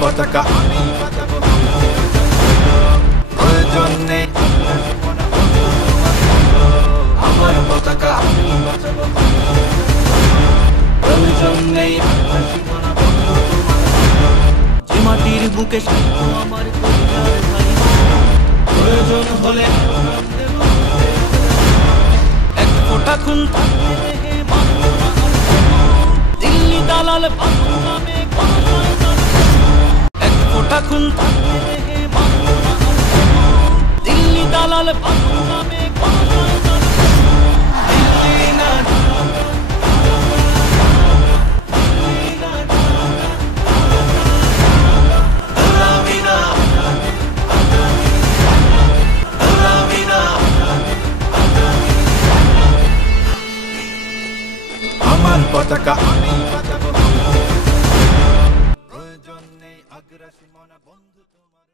পতাকা প্রয়োজন নেই, আমার পতাকা প্রয়োজন নেই। যে মাটির বুকে আমার প্রয়োজন হলে এক ফোঁটা খুন দিল্লি দালাল এক ফোঁটা খুন দিল্লি দালাল আমার পতাকা প্রয়োজন নেই আগ্রাসী মনা বন্ধু তোমার।